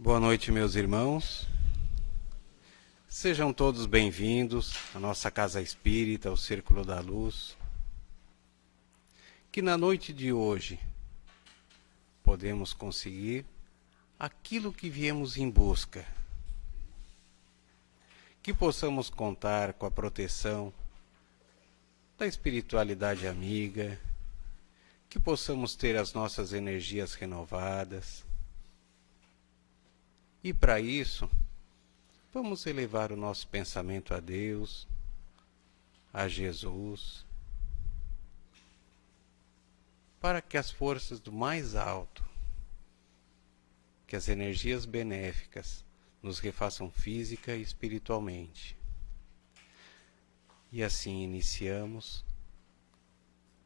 Boa noite, meus irmãos. Sejam todos bem-vindos à nossa Casa Espírita, ao Círculo da Luz. Que na noite de hoje podemos conseguir aquilo que viemos em busca. Que possamos contar com a proteção da espiritualidade amiga, que possamos ter as nossas energias renovadas. E para isso, vamos elevar o nosso pensamento a Deus, a Jesus, para que as forças do mais alto, que as energias benéficas, nos refaçam física e espiritualmente. E assim iniciamos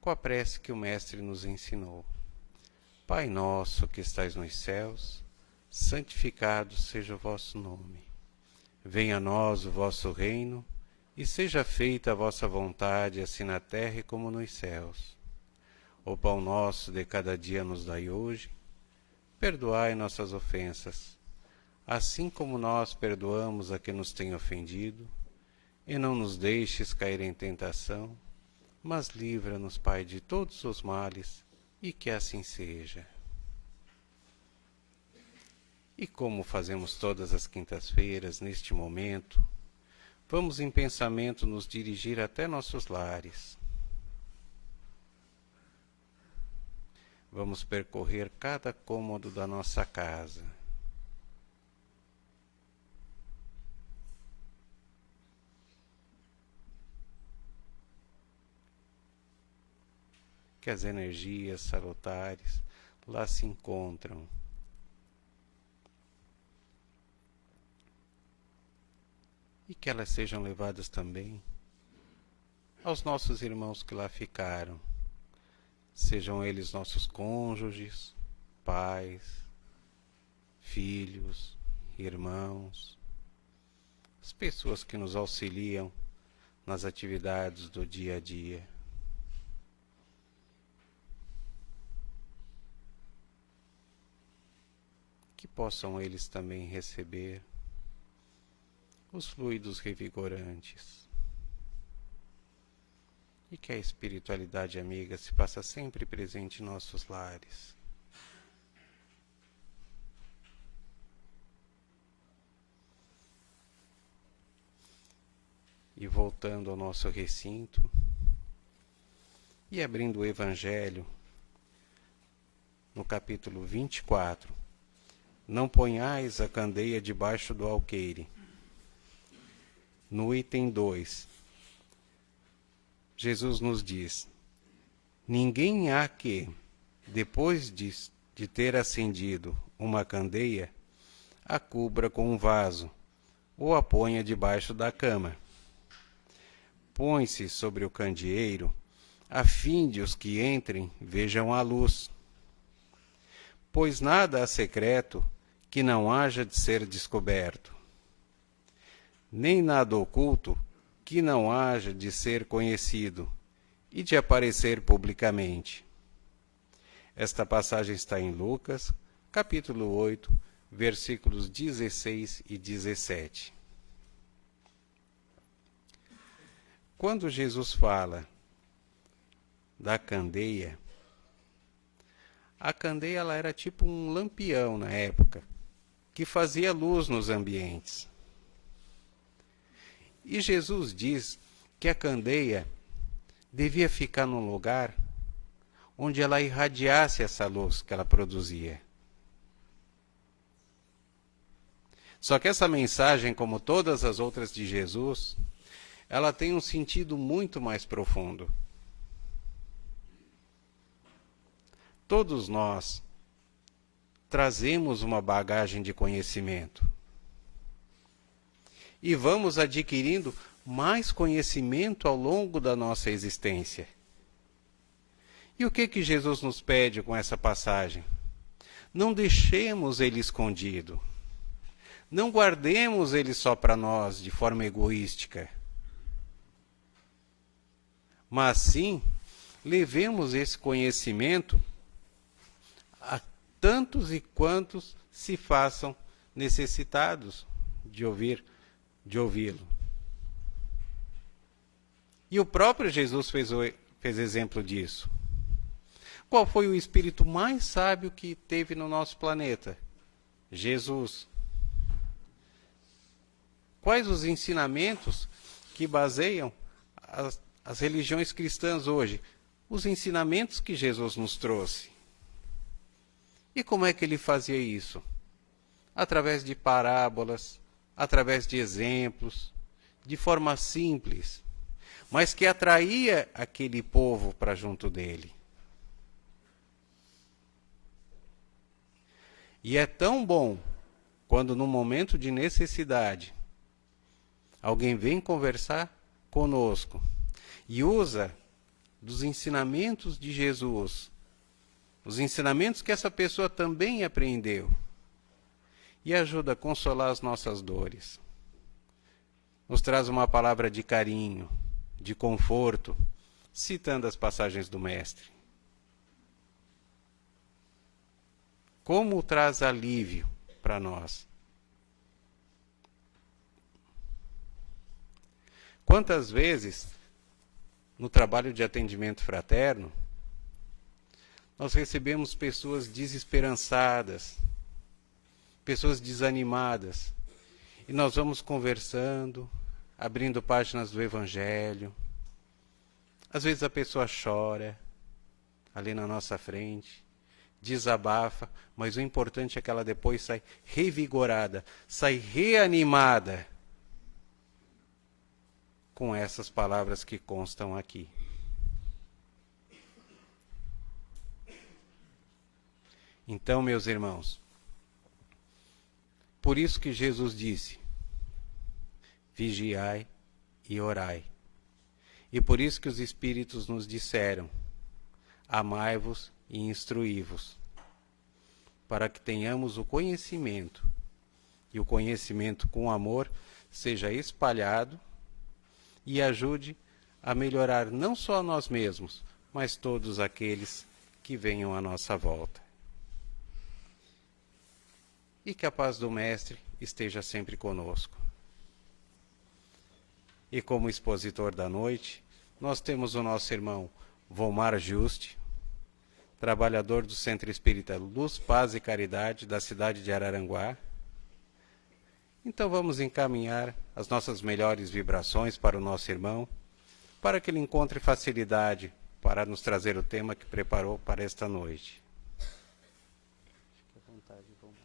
com a prece que o Mestre nos ensinou. Pai nosso que estais nos céus, santificado seja o vosso nome. Venha a nós o vosso reino, e seja feita a vossa vontade, assim na terra como nos céus. O pão nosso de cada dia nos dai hoje. Perdoai nossas ofensas, assim como nós perdoamos a quem nos tem ofendido. E não nos deixes cair em tentação, mas livra-nos, Pai, de todos os males, e que assim seja. E como fazemos todas as quintas-feiras, neste momento, vamos em pensamento nos dirigir até nossos lares. Vamos percorrer cada cômodo da nossa casa. Que as energias salutares lá se encontram. E que elas sejam levadas também aos nossos irmãos que lá ficaram, sejam eles nossos cônjuges, pais, filhos, irmãos, as pessoas que nos auxiliam nas atividades do dia a dia. Que possam eles também receber os fluidos revigorantes. E que a espiritualidade amiga se faça sempre presente em nossos lares. E voltando ao nosso recinto, e abrindo o Evangelho, no capítulo 24, não ponhais a candeia debaixo do alqueire. No item 2, Jesus nos diz: ninguém há que, depois de ter acendido uma candeia, a cubra com um vaso, ou a ponha debaixo da cama. Põe-se sobre o candeeiro, a fim de os que entrem vejam a luz. Pois nada há secreto que não haja de ser descoberto, nem nada oculto que não haja de ser conhecido e de aparecer publicamente. Esta passagem está em Lucas, capítulo 8, versículos 16 e 17. Quando Jesus fala da candeia, a candeia ela era tipo um lampião na época, que fazia luz nos ambientes. E Jesus diz que a candeia devia ficar num lugar onde ela irradiasse essa luz que ela produzia. Só que essa mensagem, como todas as outras de Jesus, ela tem um sentido muito mais profundo. Todos nós trazemos uma bagagem de conhecimento. E vamos adquirindo mais conhecimento ao longo da nossa existência. E o que Jesus nos pede com essa passagem? Não deixemos ele escondido. Não guardemos ele só para nós, de forma egoística. Mas sim, levemos esse conhecimento a tantos e quantos se façam necessitados de ouvi-lo. E o próprio Jesus fez exemplo disso. Qual foi o espírito mais sábio que teve no nosso planeta? Jesus. Quais os ensinamentos que baseiam as religiões cristãs hoje? Os ensinamentos que Jesus nos trouxe. E como é que ele fazia isso? Através de parábolas, através de exemplos, de forma simples, mas que atraía aquele povo para junto dele. E é tão bom quando, num momento de necessidade, alguém vem conversar conosco e usa dos ensinamentos de Jesus, os ensinamentos que essa pessoa também aprendeu, e ajuda a consolar as nossas dores. Nos traz uma palavra de carinho, de conforto, citando as passagens do Mestre. Como traz alívio para nós. Quantas vezes, no trabalho de atendimento fraterno, nós recebemos pessoas desesperançadas, pessoas desanimadas, e nós vamos conversando, abrindo páginas do Evangelho. Às vezes a pessoa chora ali na nossa frente, desabafa, mas o importante é que ela depois sai revigorada, sai reanimada com essas palavras que constam aqui. Então, meus irmãos, por isso que Jesus disse: vigiai e orai. E por isso que os Espíritos nos disseram: amai-vos e instruí-vos, para que tenhamos o conhecimento, e o conhecimento com amor seja espalhado e ajude a melhorar não só nós mesmos, mas todos aqueles que venham à nossa volta. E que a paz do Mestre esteja sempre conosco. E como expositor da noite, nós temos o nosso irmão Volmar Juste, trabalhador do Centro Espírita Luz, Paz e Caridade, da cidade de Araranguá. Então vamos encaminhar as nossas melhores vibrações para o nosso irmão, para que ele encontre facilidade para nos trazer o tema que preparou para esta noite. Fique à vontade, Volmar.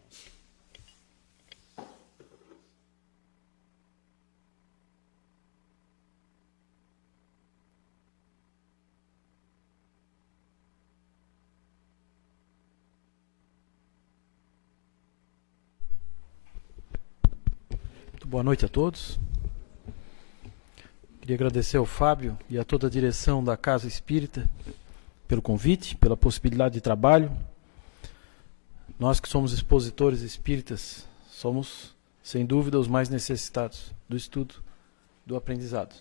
Boa noite a todos. Queria agradecer ao Fábio e a toda a direção da Casa Espírita pelo convite, pela possibilidade de trabalho. Nós que somos expositores espíritas, somos, sem dúvida, os mais necessitados do estudo, do aprendizado.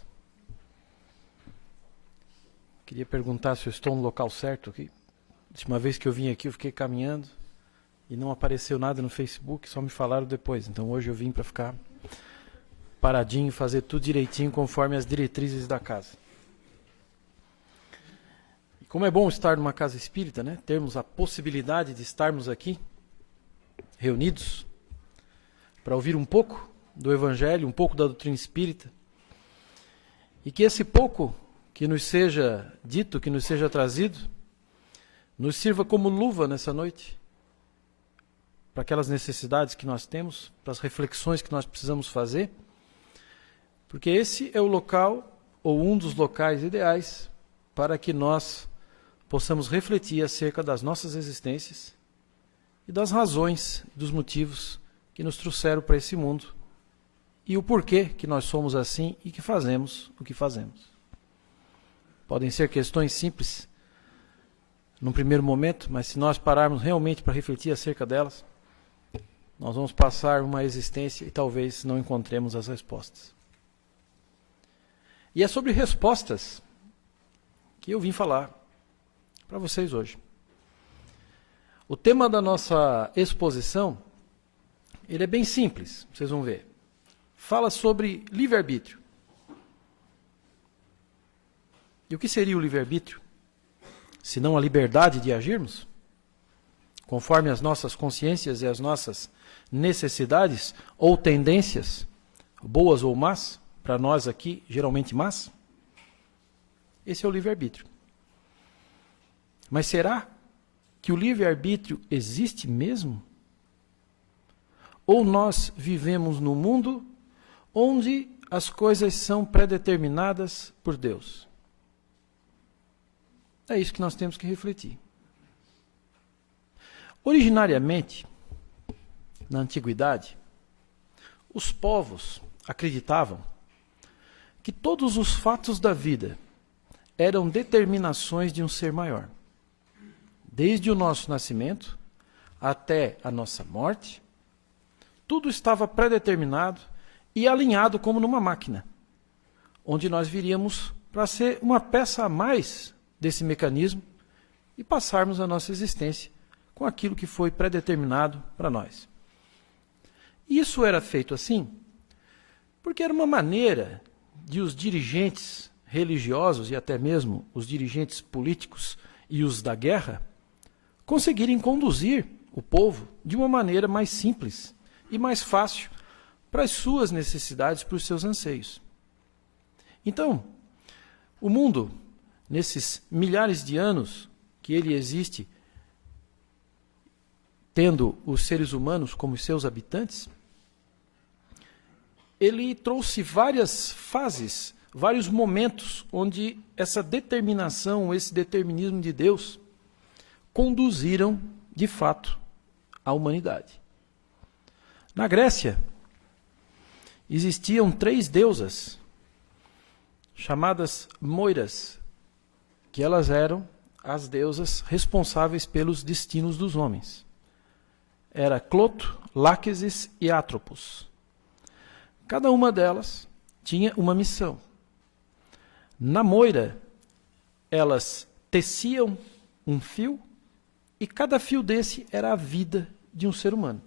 Queria perguntar se eu estou no local certo aqui. A última vez que eu vim aqui, eu fiquei caminhando e não apareceu nada no Facebook, só me falaram depois. Então hoje eu vim para ficar paradinho, fazer tudo direitinho conforme as diretrizes da casa. E como é bom estar numa casa espírita, né? Termos a possibilidade de estarmos aqui reunidos para ouvir um pouco do Evangelho, um pouco da doutrina espírita, e que esse pouco que nos seja dito, que nos seja trazido, nos sirva como luva nessa noite para aquelas necessidades que nós temos, para as reflexões que nós precisamos fazer, porque esse é o local, ou um dos locais ideais, para que nós possamos refletir acerca das nossas existências e das razões, dos motivos que nos trouxeram para esse mundo e o porquê que nós somos assim e que fazemos o que fazemos. Podem ser questões simples num primeiro momento, mas se nós pararmos realmente para refletir acerca delas, nós vamos passar uma existência e talvez não encontremos as respostas. E é sobre respostas que eu vim falar para vocês hoje. O tema da nossa exposição ele é bem simples, vocês vão ver. Fala sobre livre-arbítrio. E o que seria o livre-arbítrio? Se não a liberdade de agirmos, conforme as nossas consciências e as nossas necessidades ou tendências, boas ou más, para nós aqui, geralmente más. Esse é o livre-arbítrio. Mas será que o livre-arbítrio existe mesmo? Ou nós vivemos num mundo onde as coisas são predeterminadas por Deus? É isso que nós temos que refletir. Originariamente, na antiguidade, os povos acreditavam que todos os fatos da vida eram determinações de um ser maior. Desde o nosso nascimento até a nossa morte, tudo estava predeterminado e alinhado como numa máquina, onde nós viríamos para ser uma peça a mais desse mecanismo e passarmos a nossa existência com aquilo que foi predeterminado para nós. Isso era feito assim porque era uma maneira de os dirigentes religiosos e até mesmo os dirigentes políticos e os da guerra conseguirem conduzir o povo de uma maneira mais simples e mais fácil para as suas necessidades, para os seus anseios. Então, o mundo, nesses milhares de anos que ele existe, tendo os seres humanos como seus habitantes, ele trouxe várias fases, vários momentos onde essa determinação, esse determinismo de Deus conduziram, de fato, a humanidade. Na Grécia, existiam 3 deusas, chamadas Moiras, que elas eram as deusas responsáveis pelos destinos dos homens. Era Cloto, Láquesis e Atropos. Cada uma delas tinha uma missão. Na Moira, elas teciam um fio e cada fio desse era a vida de um ser humano,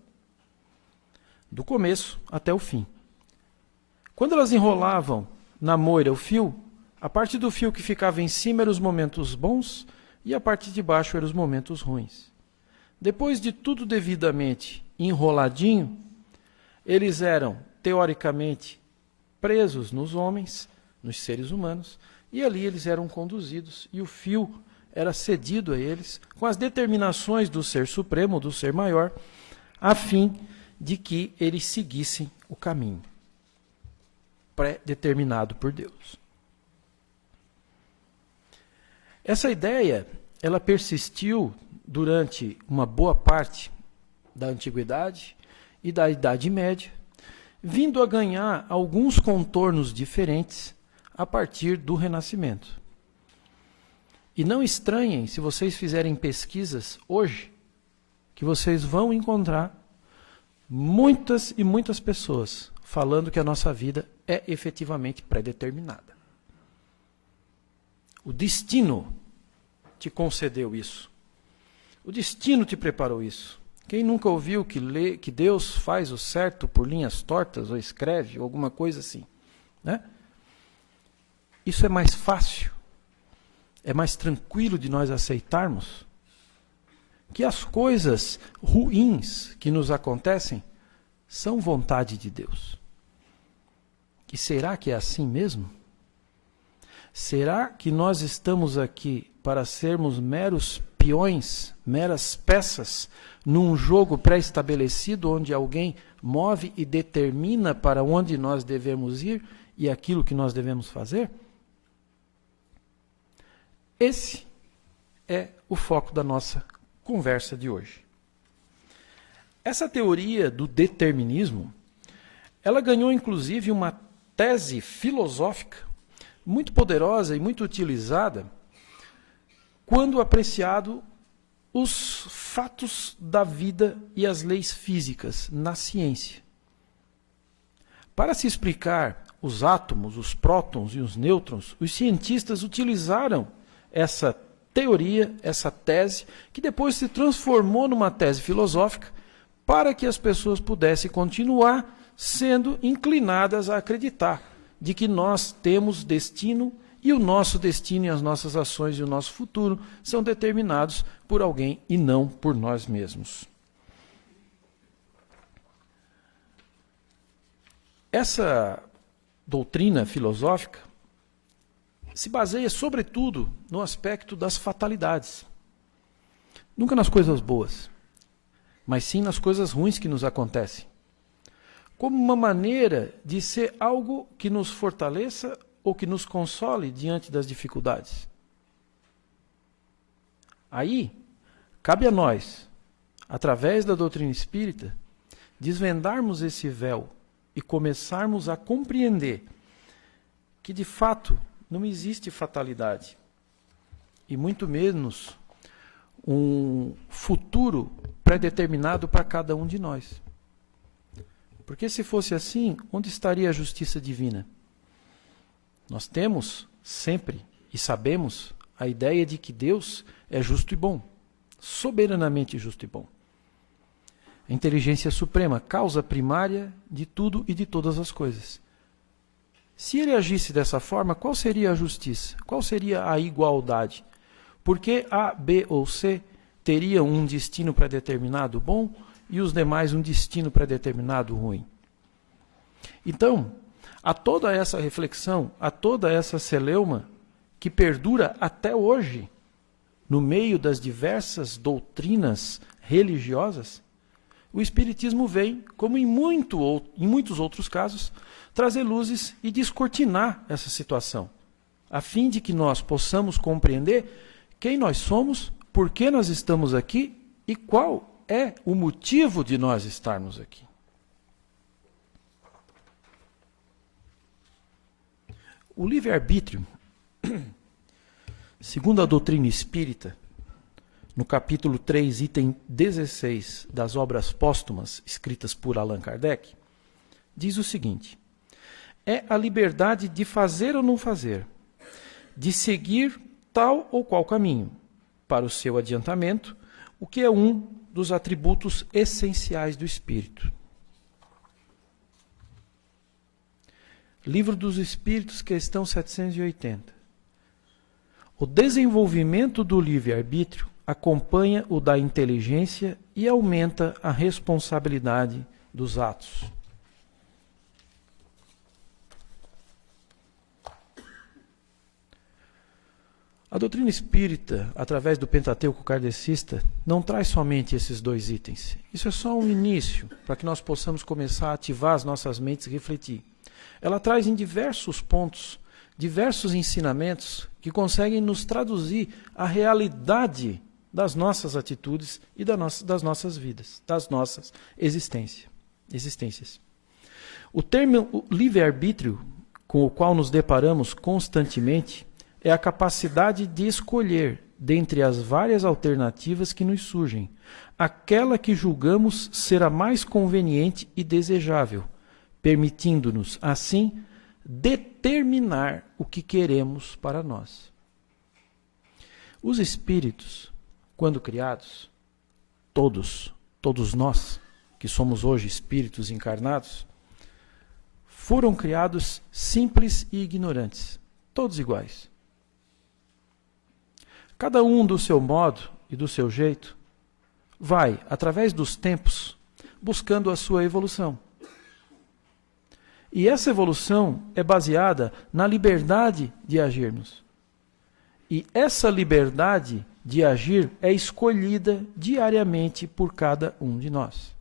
do começo até o fim. Quando elas enrolavam na moira o fio, a parte do fio que ficava em cima eram os momentos bons e a parte de baixo eram os momentos ruins. Depois de tudo devidamente enroladinho, eles eram, teoricamente, presos nos homens, nos seres humanos, e ali eles eram conduzidos, e o fio era cedido a eles, com as determinações do Ser Supremo, do Ser Maior, a fim de que eles seguissem o caminho pré-determinado por Deus. Essa ideia, ela persistiu durante uma boa parte da Antiguidade e da Idade Média, vindo a ganhar alguns contornos diferentes a partir do Renascimento. E não estranhem se vocês fizerem pesquisas hoje, que vocês vão encontrar muitas e muitas pessoas falando que a nossa vida é efetivamente pré-determinada. O destino te concedeu isso. O destino te preparou isso. Quem nunca ouviu que Deus faz o certo por linhas tortas, ou escreve, ou alguma coisa assim, né? Isso é mais fácil, é mais tranquilo de nós aceitarmos que as coisas ruins que nos acontecem são vontade de Deus. E será que é assim mesmo? Será que nós estamos aqui para sermos meros peões, meras peças, num jogo pré-estabelecido onde alguém move e determina para onde nós devemos ir e aquilo que nós devemos fazer? Esse é o foco da nossa conversa de hoje. Essa teoria do determinismo, ela ganhou inclusive uma tese filosófica muito poderosa e muito utilizada quando apreciado os fatos da vida e as leis físicas na ciência. Para se explicar os átomos, os prótons e os nêutrons, os cientistas utilizaram essa teoria, essa tese, que depois se transformou numa tese filosófica para que as pessoas pudessem continuar sendo inclinadas a acreditar de que nós temos destino e o nosso destino e as nossas ações e o nosso futuro são determinados por alguém e não por nós mesmos. Essa doutrina filosófica se baseia, sobretudo, no aspecto das fatalidades. Nunca nas coisas boas, mas sim nas coisas ruins que nos acontecem. Como uma maneira de ser algo que nos fortaleça ou que nos console diante das dificuldades. Aí, cabe a nós, através da doutrina espírita, desvendarmos esse véu e começarmos a compreender que, de fato, não existe fatalidade, e muito menos um futuro pré-determinado para cada um de nós. Porque se fosse assim, onde estaria a justiça divina? Nós temos sempre e sabemos a ideia de que Deus é justo e bom, soberanamente justo e bom. A inteligência suprema, causa primária de tudo e de todas as coisas. Se ele agisse dessa forma, qual seria a justiça? Qual seria a igualdade? Porque A, B ou C teriam um destino pré-determinado bom e os demais um destino pré-determinado ruim. Então, há toda essa reflexão, há toda essa celeuma que perdura até hoje, no meio das diversas doutrinas religiosas. O Espiritismo vem, como em muitos outros casos, trazer luzes e descortinar essa situação, a fim de que nós possamos compreender quem nós somos, por que nós estamos aqui e qual é o motivo de nós estarmos aqui. O livre-arbítrio, segundo a doutrina espírita, no capítulo 3, item 16 das obras póstumas escritas por Allan Kardec, diz o seguinte: é a liberdade de fazer ou não fazer, de seguir tal ou qual caminho, para o seu adiantamento, o que é um dos atributos essenciais do espírito. Livro dos Espíritos, questão 780. O desenvolvimento do livre-arbítrio acompanha o da inteligência e aumenta a responsabilidade dos atos. A doutrina espírita, através do Pentateuco kardecista, não traz somente esses dois itens. Isso é só um início, para que nós possamos começar a ativar as nossas mentes e refletir. Ela traz em diversos pontos, diversos ensinamentos que conseguem nos traduzir a realidade das nossas atitudes e das nossas vidas, das nossas existências. O termo livre-arbítrio, com o qual nos deparamos constantemente, é a capacidade de escolher, dentre as várias alternativas que nos surgem, aquela que julgamos ser a mais conveniente e desejável, permitindo-nos, assim, determinar o que queremos para nós. Os espíritos, quando criados, todos nós, que somos hoje espíritos encarnados, foram criados simples e ignorantes, todos iguais. Cada um do seu modo e do seu jeito vai, através dos tempos, buscando a sua evolução. E essa evolução é baseada na liberdade de agirmos. E essa liberdade de agir é escolhida diariamente por cada um de nós.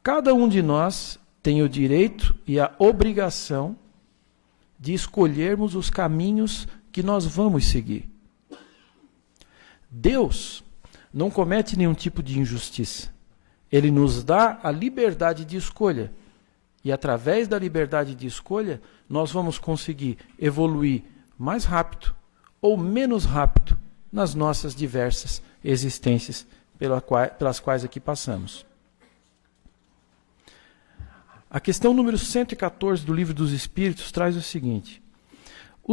Cada um de nós tem o direito e a obrigação de escolhermos os caminhos que nós vamos seguir. Deus não comete nenhum tipo de injustiça. Ele nos dá a liberdade de escolha. E através da liberdade de escolha, nós vamos conseguir evoluir mais rápido ou menos rápido nas nossas diversas existências pelas quais aqui passamos. A questão número 114 do Livro dos Espíritos traz o seguinte: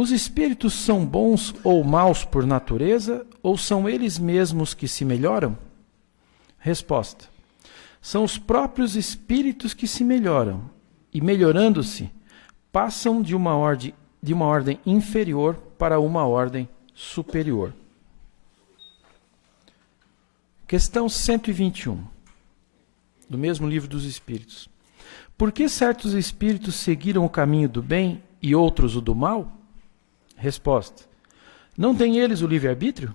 os espíritos são bons ou maus por natureza, ou são eles mesmos que se melhoram? Resposta: São os próprios espíritos que se melhoram e, melhorando-se, passam de uma ordem inferior para uma ordem superior. Questão 121, do mesmo livro dos Espíritos. Por que certos espíritos seguiram o caminho do bem e outros o do mal? Resposta. Não têm eles o livre-arbítrio?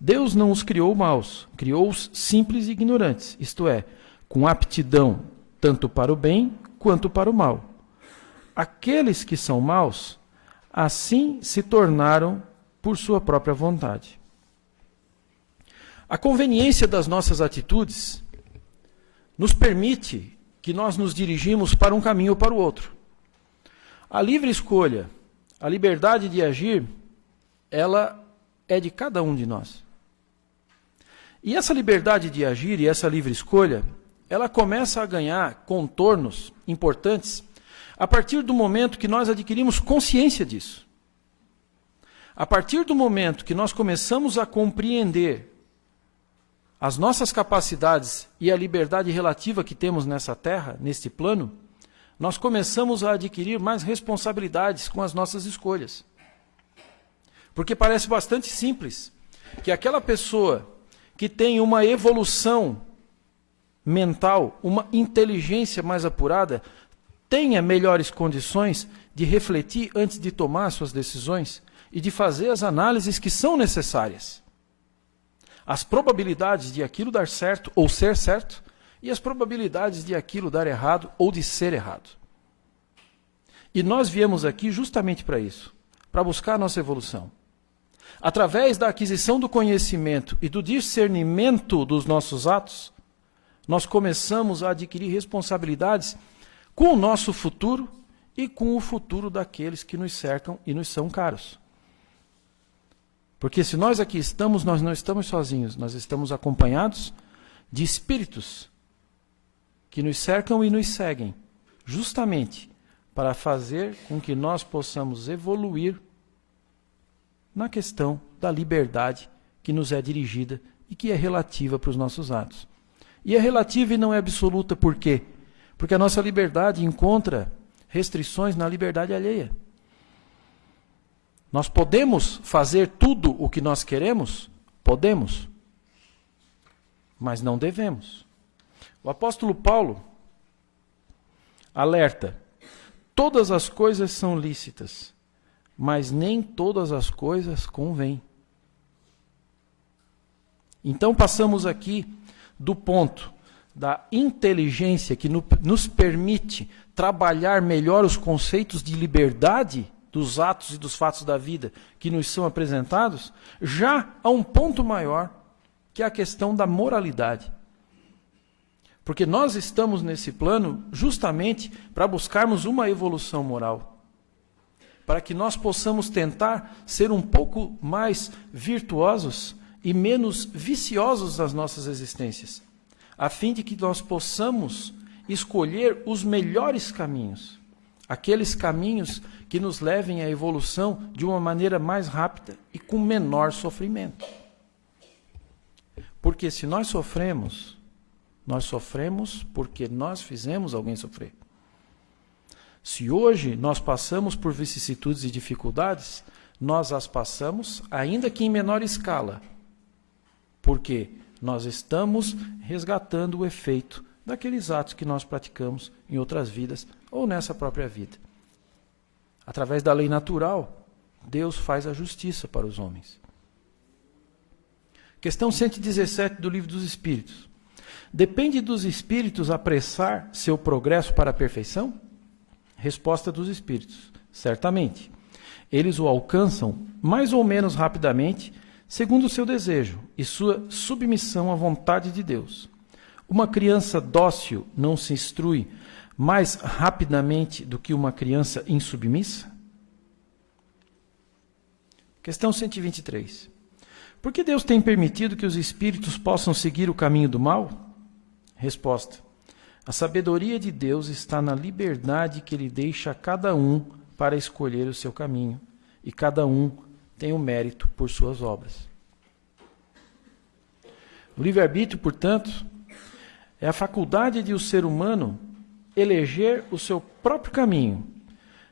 Deus não os criou maus, criou-os simples e ignorantes, isto é, com aptidão tanto para o bem quanto para o mal. Aqueles que são maus, assim se tornaram por sua própria vontade. A conveniência das nossas atitudes nos permite que nós nos dirigimos para um caminho ou para o outro. A livre escolha, a liberdade de agir, ela é de cada um de nós. E essa liberdade de agir e essa livre escolha, ela começa a ganhar contornos importantes a partir do momento que nós adquirimos consciência disso. A partir do momento que nós começamos a compreender as nossas capacidades e a liberdade relativa que temos nessa terra, neste plano, nós começamos a adquirir mais responsabilidades com as nossas escolhas. Porque parece bastante simples que aquela pessoa que tem uma evolução mental, uma inteligência mais apurada, tenha melhores condições de refletir antes de tomar suas decisões e de fazer as análises que são necessárias. As probabilidades de aquilo dar certo ou ser certo e as probabilidades de aquilo dar errado ou de ser errado. E nós viemos aqui justamente para isso, para buscar a nossa evolução. Através da aquisição do conhecimento e do discernimento dos nossos atos, nós começamos a adquirir responsabilidades com o nosso futuro e com o futuro daqueles que nos cercam e nos são caros. Porque se nós aqui estamos, nós não estamos sozinhos, nós estamos acompanhados de espíritos que nos cercam e nos seguem, justamente para fazer com que nós possamos evoluir na questão da liberdade que nos é dirigida e que é relativa para os nossos atos. E é relativa e não é absoluta, por quê? Porque a nossa liberdade encontra restrições na liberdade alheia. Nós podemos fazer tudo o que nós queremos? Podemos. Mas não devemos. O apóstolo Paulo alerta: todas as coisas são lícitas, mas nem todas as coisas convêm. Então passamos aqui do ponto da inteligência que nos permite trabalhar melhor os conceitos de liberdade dos atos e dos fatos da vida que nos são apresentados, já a um ponto maior, que é a questão da moralidade. Porque nós estamos nesse plano justamente para buscarmos uma evolução moral, para que nós possamos tentar ser um pouco mais virtuosos e menos viciosos nas nossas existências, a fim de que nós possamos escolher os melhores caminhos, aqueles caminhos que nos levem à evolução de uma maneira mais rápida e com menor sofrimento. Porque se nós sofremos porque nós fizemos alguém sofrer. Se hoje nós passamos por vicissitudes e dificuldades, nós as passamos, ainda que em menor escala, porque nós estamos resgatando o efeito daqueles atos que nós praticamos em outras vidas ou nessa própria vida. Através da lei natural, Deus faz a justiça para os homens. Questão 117 do Livro dos Espíritos. Depende dos espíritos apressar seu progresso para a perfeição? Resposta dos espíritos: certamente. Eles o alcançam mais ou menos rapidamente, segundo o seu desejo e sua submissão à vontade de Deus. Uma criança dócil não se instrui mais rapidamente do que uma criança insubmissa? Questão 123. Por que Deus tem permitido que os espíritos possam seguir o caminho do mal? Resposta: a sabedoria de Deus está na liberdade que Ele deixa a cada um para escolher o seu caminho, e cada um tem o mérito por suas obras. O livre-arbítrio, portanto, é a faculdade de o ser humano eleger o seu próprio caminho,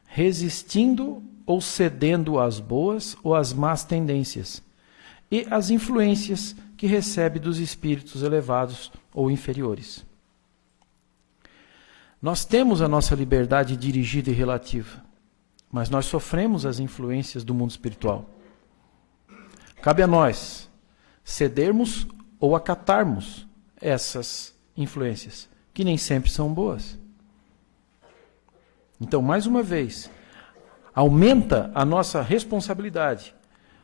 resistindo ou cedendo às boas ou às más tendências e às influências que recebe dos espíritos elevados ou inferiores. Nós temos a nossa liberdade dirigida e relativa, mas nós sofremos as influências do mundo espiritual. Cabe a nós cedermos ou acatarmos essas influências, que nem sempre são boas. Então, mais uma vez, aumenta a nossa responsabilidade,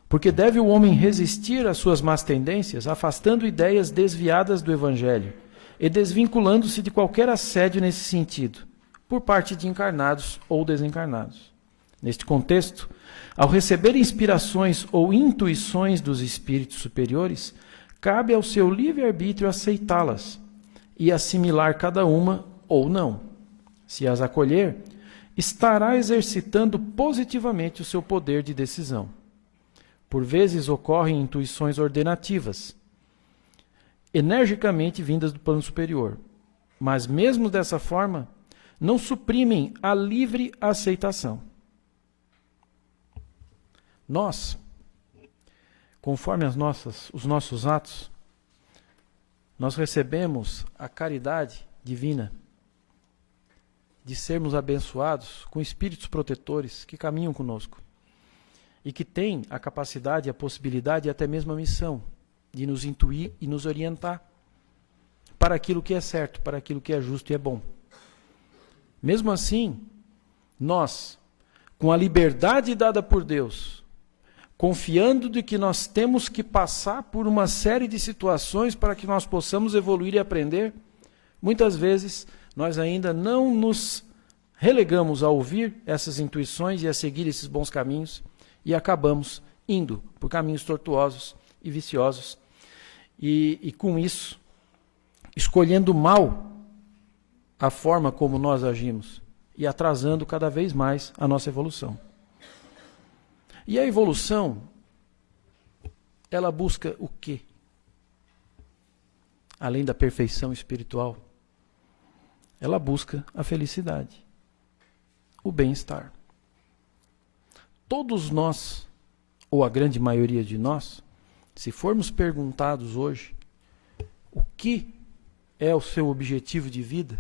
porque deve o homem resistir às suas más tendências, afastando ideias desviadas do Evangelho e desvinculando-se de qualquer assédio nesse sentido, por parte de encarnados ou desencarnados. Neste contexto, ao receber inspirações ou intuições dos espíritos superiores, cabe ao seu livre-arbítrio aceitá-las e assimilar cada uma ou não. Se as acolher, estará exercitando positivamente o seu poder de decisão. Por vezes ocorrem intuições ordenativas, energicamente vindas do plano superior, mas mesmo dessa forma, não suprimem a livre aceitação. Nós, conforme os nossos atos, nós recebemos a caridade divina de sermos abençoados com espíritos protetores que caminham conosco e que têm a capacidade, a possibilidade e até mesmo a missão de nos intuir e nos orientar para aquilo que é certo, para aquilo que é justo e é bom. Mesmo assim, nós, com a liberdade dada por Deus, confiando de que nós temos que passar por uma série de situações para que nós possamos evoluir e aprender, muitas vezes nós ainda não nos relegamos a ouvir essas intuições e a seguir esses bons caminhos e acabamos indo por caminhos tortuosos e viciosos e com isso, escolhendo mal a forma como nós agimos e atrasando cada vez mais a nossa evolução. E a evolução, ela busca o quê? Além da perfeição espiritual, ela busca a felicidade, o bem-estar. Todos nós, ou a grande maioria de nós, se formos perguntados hoje o que é o seu objetivo de vida,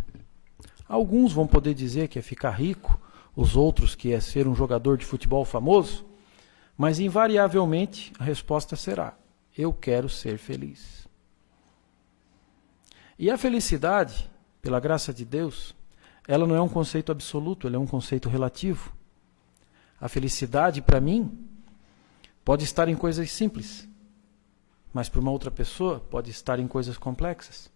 alguns vão poder dizer que é ficar rico, os outros que é ser um jogador de futebol famoso, mas invariavelmente a resposta será: eu quero ser feliz. E a felicidade, pela graça de Deus, ela não é um conceito absoluto, ela é um conceito relativo. A felicidade, para mim, pode estar em coisas simples, mas para uma outra pessoa pode estar em coisas complexas.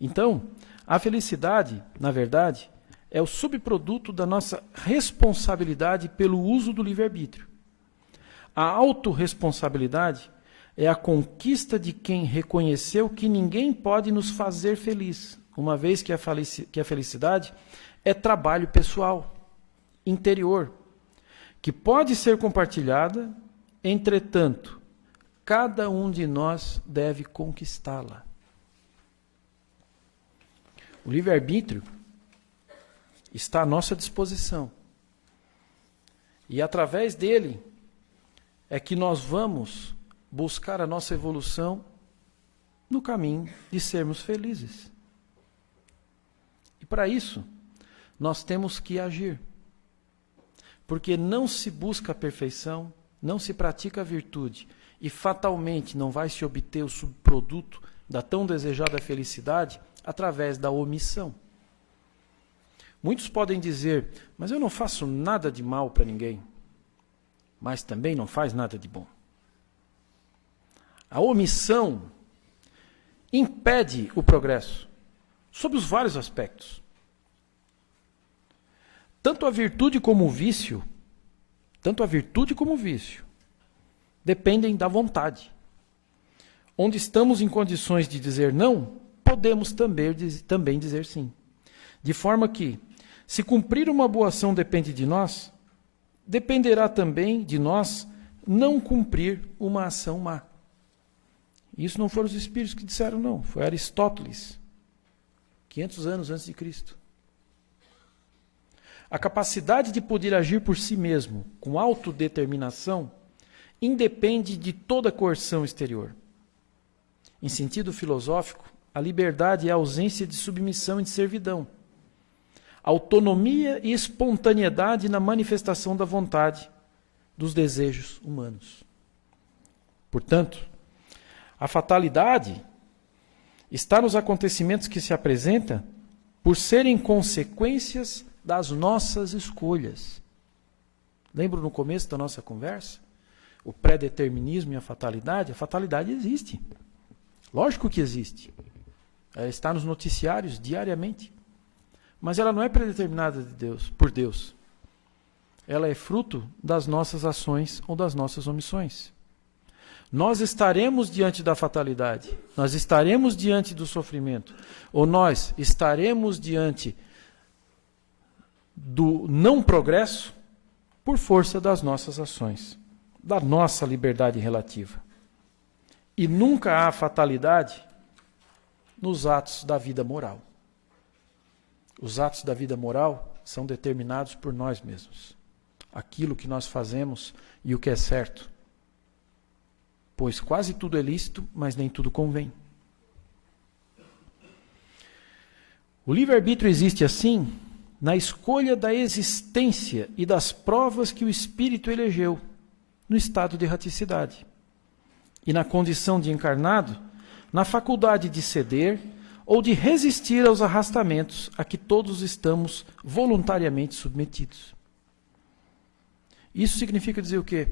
Então, a felicidade, na verdade, é o subproduto da nossa responsabilidade pelo uso do livre-arbítrio. A autorresponsabilidade é a conquista de quem reconheceu que ninguém pode nos fazer feliz, uma vez que a felicidade é trabalho pessoal, interior, que pode ser compartilhada, entretanto, cada um de nós deve conquistá-la. O livre-arbítrio está à nossa disposição. E através dele é que nós vamos buscar a nossa evolução no caminho de sermos felizes. E para isso, nós temos que agir. Porque não se busca a perfeição, não se pratica a virtude, e fatalmente não vai se obter o subproduto da tão desejada felicidade através da omissão. Muitos podem dizer, mas eu não faço nada de mal para ninguém, mas também não faz nada de bom. A omissão impede o progresso, sob os vários aspectos. Tanto a virtude como o vício, dependem da vontade. Onde estamos em condições de dizer não, podemos também dizer sim. De forma que, se cumprir uma boa ação depende de nós, dependerá também de nós não cumprir uma ação má. Isso não foram os espíritos que disseram, não. Foi Aristóteles 500 anos antes de Cristo. A capacidade de poder agir por si mesmo, com autodeterminação, independe de toda coerção exterior. Em sentido filosófico, a liberdade é a ausência de submissão e de servidão. Autonomia e espontaneidade na manifestação da vontade, dos desejos humanos. Portanto, a fatalidade está nos acontecimentos que se apresentam por serem consequências das nossas escolhas. Lembra no começo da nossa conversa? O pré-determinismo e a fatalidade? A fatalidade existe. Lógico que existe. Ela está nos noticiários diariamente. Mas ela não é predeterminada de Deus, por Deus. Ela é fruto das nossas ações ou das nossas omissões. Nós estaremos diante da fatalidade, nós estaremos diante do sofrimento, ou nós estaremos diante do não progresso por força das nossas ações, da nossa liberdade relativa. E nunca há fatalidade nos atos da vida moral. Os atos da vida moral são determinados por nós mesmos. Aquilo que nós fazemos e o que é certo. Pois quase tudo é lícito, mas nem tudo convém. O livre-arbítrio existe assim na escolha da existência e das provas que o espírito elegeu no estado de erraticidade. E na condição de encarnado, na faculdade de ceder ou de resistir aos arrastamentos a que todos estamos voluntariamente submetidos. Isso significa dizer o quê?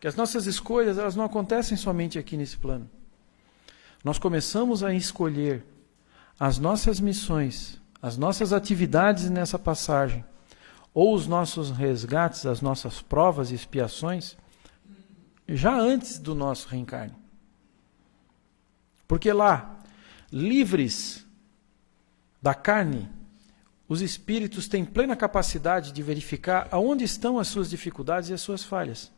Que as nossas escolhas, elas não acontecem somente aqui nesse plano. Nós começamos a escolher as nossas missões, as nossas atividades nessa passagem, ou os nossos resgates, as nossas provas e expiações, já antes do nosso reencarne. Porque lá, livres da carne, os espíritos têm plena capacidade de verificar aonde estão as suas dificuldades e as suas falhas.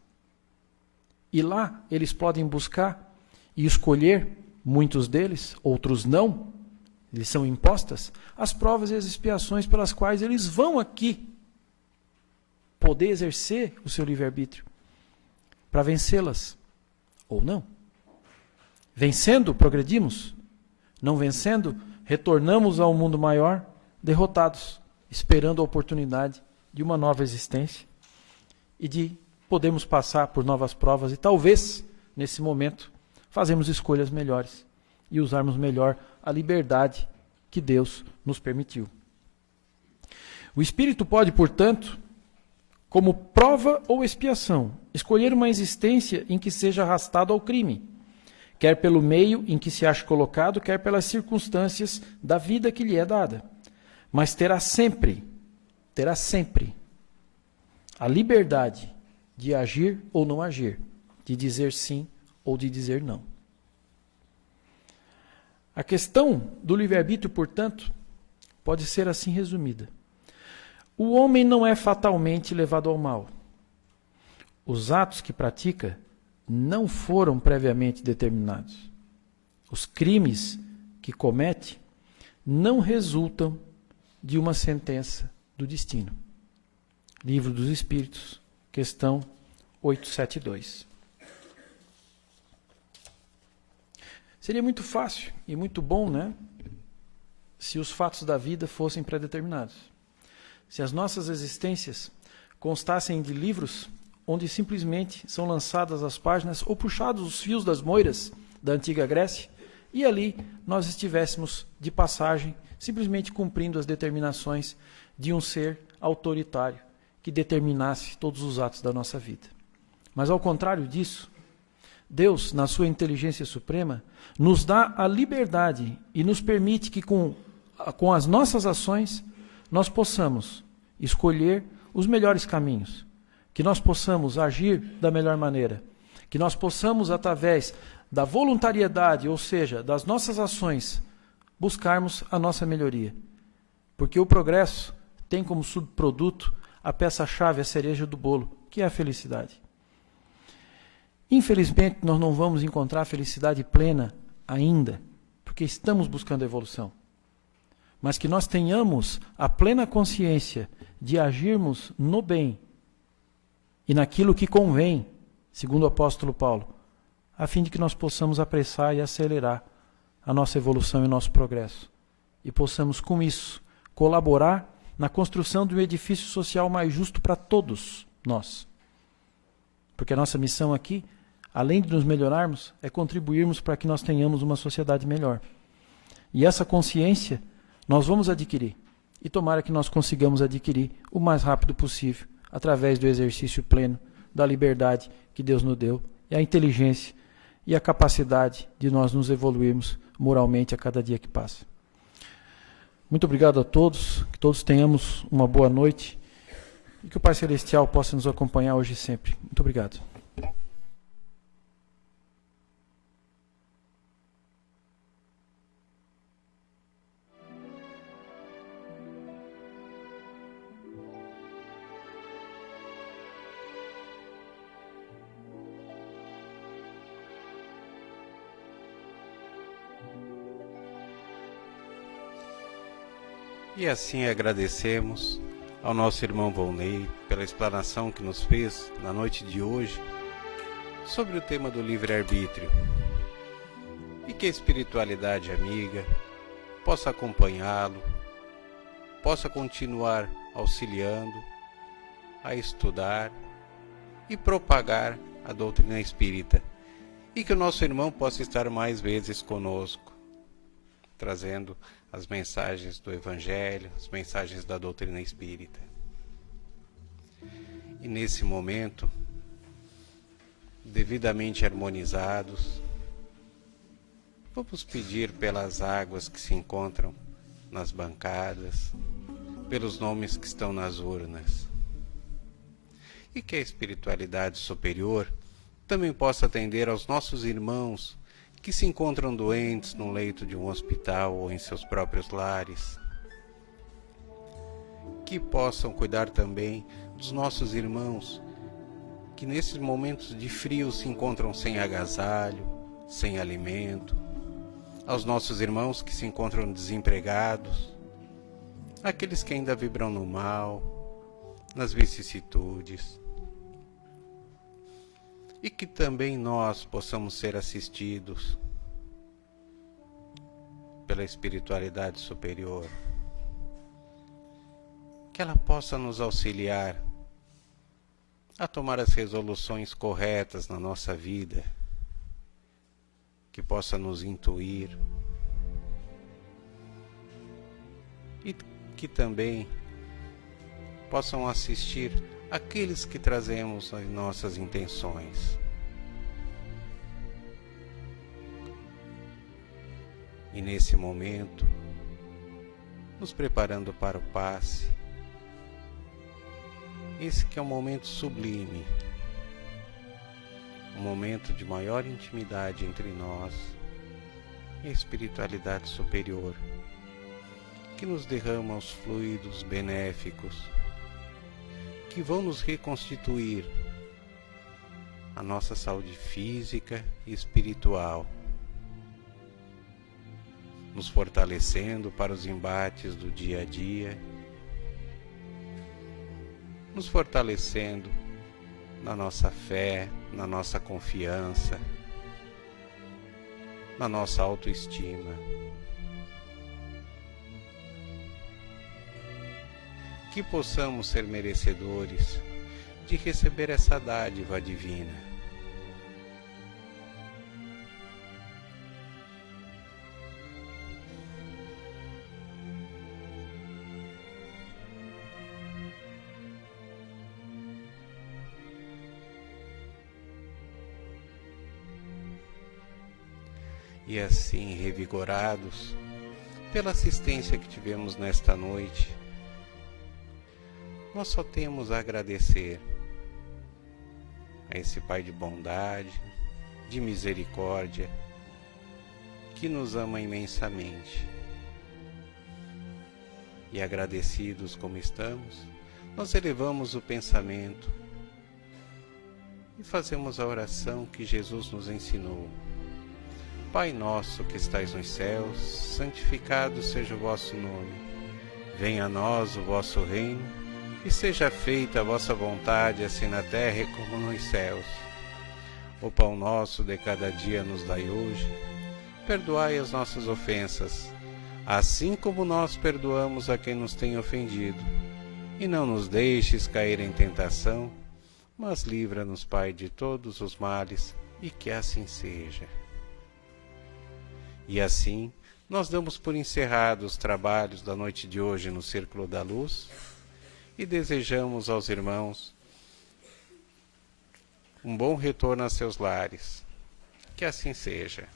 E lá eles podem buscar e escolher, muitos deles, outros não, eles são impostas, as provas e as expiações pelas quais eles vão aqui poder exercer o seu livre-arbítrio, para vencê-las, ou não. Vencendo, progredimos. Não vencendo, retornamos ao mundo maior, derrotados, esperando a oportunidade de uma nova existência e de podermos passar por novas provas e talvez, nesse momento, fazermos escolhas melhores e usarmos melhor a liberdade que Deus nos permitiu. O espírito pode, portanto, como prova ou expiação, escolher uma existência em que seja arrastado ao crime, quer pelo meio em que se acha colocado, quer pelas circunstâncias da vida que lhe é dada. Mas terá sempre a liberdade de agir ou não agir, de dizer sim ou de dizer não. A questão do livre-arbítrio, portanto, pode ser assim resumida. O homem não é fatalmente levado ao mal. Os atos que pratica não foram previamente determinados. Os crimes que comete não resultam de uma sentença do destino. Livro dos Espíritos, questão 872. Seria muito fácil e muito bom, né? Se os fatos da vida fossem pré-determinados. Se as nossas existências constassem de livros onde simplesmente são lançadas as páginas ou puxados os fios das moiras da antiga Grécia, e ali nós estivéssemos de passagem, simplesmente cumprindo as determinações de um ser autoritário que determinasse todos os atos da nossa vida. Mas ao contrário disso, Deus, na sua inteligência suprema, nos dá a liberdade e nos permite que com as nossas ações nós possamos escolher os melhores caminhos, que nós possamos agir da melhor maneira, que nós possamos, através da voluntariedade, ou seja, das nossas ações, buscarmos a nossa melhoria. Porque o progresso tem como subproduto a peça-chave, a cereja do bolo, que é a felicidade. Infelizmente, nós não vamos encontrar a felicidade plena ainda, porque estamos buscando a evolução. mas que nós tenhamos a plena consciência de agirmos no bem e naquilo que convém, segundo o apóstolo Paulo, a fim de que nós possamos apressar e acelerar a nossa evolução e nosso progresso. E possamos, com isso, colaborar na construção de um edifício social mais justo para todos nós. Porque a nossa missão aqui, além de nos melhorarmos, é contribuirmos para que nós tenhamos uma sociedade melhor. E essa consciência nós vamos adquirir. E tomara que nós consigamos adquirir o mais rápido possível, através do exercício pleno da liberdade que Deus nos deu, e a inteligência e a capacidade de nós nos evoluirmos moralmente a cada dia que passa. Muito obrigado a todos, que todos tenhamos uma boa noite e que o Pai Celestial possa nos acompanhar hoje e sempre. Muito obrigado. E assim agradecemos ao nosso irmão Volney pela explanação que nos fez na noite de hoje sobre o tema do livre-arbítrio, e que a espiritualidade amiga possa acompanhá-lo, possa continuar auxiliando a estudar e propagar a doutrina espírita, e que o nosso irmão possa estar mais vezes conosco, trazendo as mensagens do Evangelho, as mensagens da doutrina espírita. E nesse momento, devidamente harmonizados, vamos pedir pelas águas que se encontram nas bancadas, pelos nomes que estão nas urnas, e que a espiritualidade superior também possa atender aos nossos irmãos que se encontram doentes no leito de um hospital ou em seus próprios lares, que possam cuidar também dos nossos irmãos que nesses momentos de frio se encontram sem agasalho, sem alimento, aos nossos irmãos que se encontram desempregados, aqueles que ainda vibram no mal, nas vicissitudes, e que também nós possamos ser assistidos pela espiritualidade superior, que ela possa nos auxiliar a tomar as resoluções corretas na nossa vida, que possa nos intuir e que também possam assistir aqueles que trazemos as nossas intenções. E nesse momento, nos preparando para o passe, esse que é um momento sublime, um momento de maior intimidade entre nós e a espiritualidade superior, que nos derrama os fluidos benéficos, que vão nos reconstituir a nossa saúde física e espiritual, nos fortalecendo para os embates do dia a dia, nos fortalecendo na nossa fé, na nossa confiança, na nossa autoestima. Que possamos ser merecedores de receber essa dádiva divina. E assim, revigorados pela assistência que tivemos nesta noite, nós só temos a agradecer a esse Pai de bondade, de misericórdia, que nos ama imensamente. E agradecidos como estamos, nós elevamos o pensamento e fazemos a oração que Jesus nos ensinou. Pai nosso que estais nos céus, santificado seja o vosso nome. Venha a nós o vosso reino, e seja feita a vossa vontade, assim na terra como nos céus. O pão nosso de cada dia nos dai hoje. Perdoai as nossas ofensas, assim como nós perdoamos a quem nos tem ofendido. E não nos deixes cair em tentação, mas livra-nos, Pai, de todos os males, e que assim seja. E assim, nós damos por encerrados os trabalhos da noite de hoje no Círculo da Luz e desejamos aos irmãos um bom retorno a seus lares. Que assim seja.